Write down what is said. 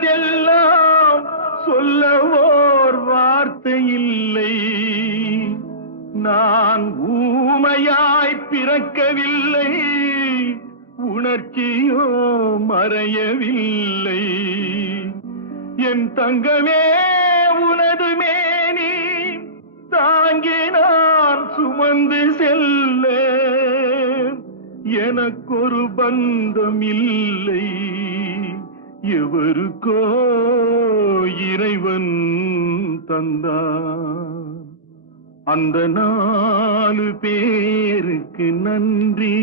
உள்ளதெல்லாம் சொல்லவோர் வார்த்தை இல்லை. நான் ஊமையாய் பிறக்கவில்லை, உணர்ச்சியோ மறையவில்லை. என் தங்கமே உனது மேனி தாங்கி நான் சுமந்து செல்ல எனக்கொரு பந்தம் இல்லை. எவருக்கோ இறைவன் தந்தான். அந்த 4 பேருக்கு நன்றி.